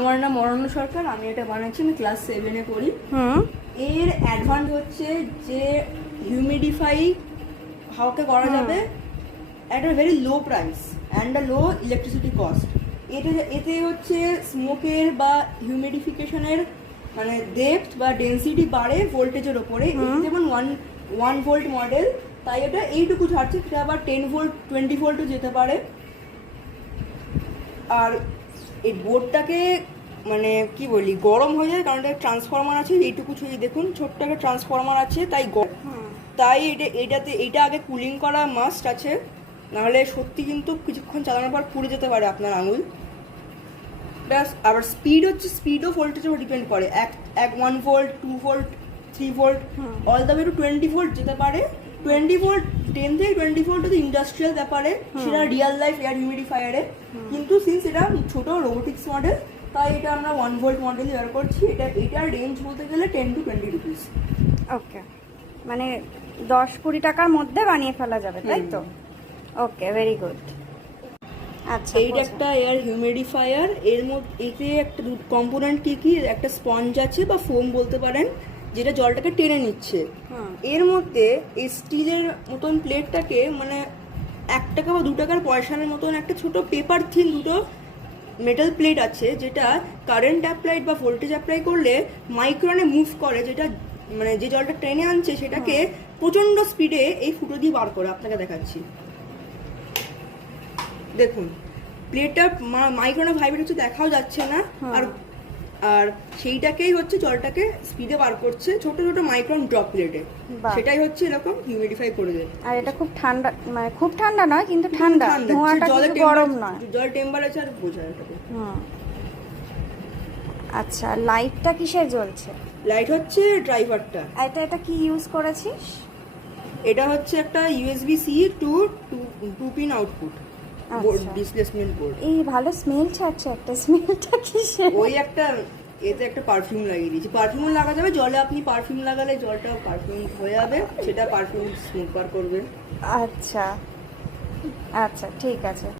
আমার নাম অরণ্য সরকার, আমি এটা বানাচ্ছি, আমি ক্লাস 7-এ পড়ি। এর অ্যাডভান্স হচ্ছে যে হিউমিডিফাই হাওয়াকে করা যাবে at a very low price and a low electricity cost. এতে হচ্ছে স্মোকের বা হিউমিডিফিকেশনের মানে ডেপথ বা ডেন্সিটি বাড়ে ভোল্টেজের ওপরে। যেমন 1 ভোল্ট মডেল, তাই এটা এইটুকু ছাড়ছে, সেটা আবার 10 ভোল্ট 20 ভোল্টও যেতে পারে। আর এই বোর্ডটাকে মানে কি বলি, গরম হয়ে যায়, কারণ এটা ট্রান্সফরমার আছে, এইটুকু ছবি দেখুন, ছোট্ট একটা ট্রান্সফরমার আছে, তাই এইটা আগে কুলিং করা মাস্ট আছে, নাহলে সত্যি কিন্তু কিছুক্ষণ চালানোর পর পুড়ে যেতে পারে আপনার আঙুল। আবার স্পিডও ভোল্টেজের উপর ডিপেন্ড করে। 1 volt 2 volt 3 volt all the way to 20 volt যেতে পারে। 20 ভোল্ট 10 থেকে 20 ভোল্ট হচ্ছে ইন্ডাস্ট্রিয়াল ব্যাপারে, সেটা রিয়েল লাইফ এয়ার হিউমিডিফায়ারে। কিন্তু সিন্স এটা ছোট রোবোটিক্স মডেল, তাই এটা আমরা 1 ভোল্ট মডেল ব্যবহার করছি। এটার রেঞ্জ বলতে গেলে 10 to 20 রুপিস। ওকে, মানে 10-20 টাকার মধ্যে বানিয়ে ফেলা যাবে, তাই তো? ওকে, ভেরি গুড। আচ্ছা, এইটা একটা এয়ার হিউমিডিফায়ার। এর মধ্যে এতে একটা কম্পোনেন্ট কি একটা স্পঞ্জ আছে বা ফোম বলতে পারেন, যেটা জলটাকে টেনে নিচ্ছে। এর মধ্যে এই স্টিলের মতন প্লেটটাকে মানে 1 টাকা বা 2 টাকার পয়সার মতন একটা ছোট পেপার থিন দুটো মেটাল প্লেট আছে, যেটা কারেন্ট অ্যাপ্লাইড বা ভোল্টেজ অ্যাপ্লাই করলে মাইক্রনে মুভ করে, যেটা মানে যে জলটা টেনে আনছে সেটাকে প্রচন্ড স্পিডে এই ফুটো দিয়ে বার করে। আপনাকে দেখাচ্ছি, দেখুন প্লেটটা মাইক্রোনে ভাইব্রেট হচ্ছে, দেখাও যাচ্ছে না। আর সেইটাকেই হচ্ছে জলটাকে স্পিডে বার করছে ছোট ছোট মাইক্রন ড্রপ প্লেটে, সেটাই হচ্ছে এরকম হিউমিডিফাই করে দেয়। আর এটা খুব ঠান্ডা, মানে খুব ঠান্ডা নয় কিন্তু ঠান্ডা, ধোঁয়াটা কিছু গরম নয়, জল টেম্পারেচার বোঝায় এটাকে। আচ্ছা, লাইটটা কিসে জ্বলছে? লাইট হচ্ছে ড্রাইভারটা। এটা কি ইউজ করেছিস? এটা হচ্ছে একটা USB-C to 2 pin output board, displacement board. এই ভালো স্মেল ছাড়ছে, একটা স্মেলটা কিসে? ওই এতে একটা পারফিউম লাগিয়ে দিয়েছি। পারফিউম লাগা যাবে জলে, আপনি পারফিউম লাগালে জলটা পারফিউম হয়ে যাবে, সেটা পারফিউম স্মোক বার করবে। আচ্ছা আচ্ছা, ঠিক আছে।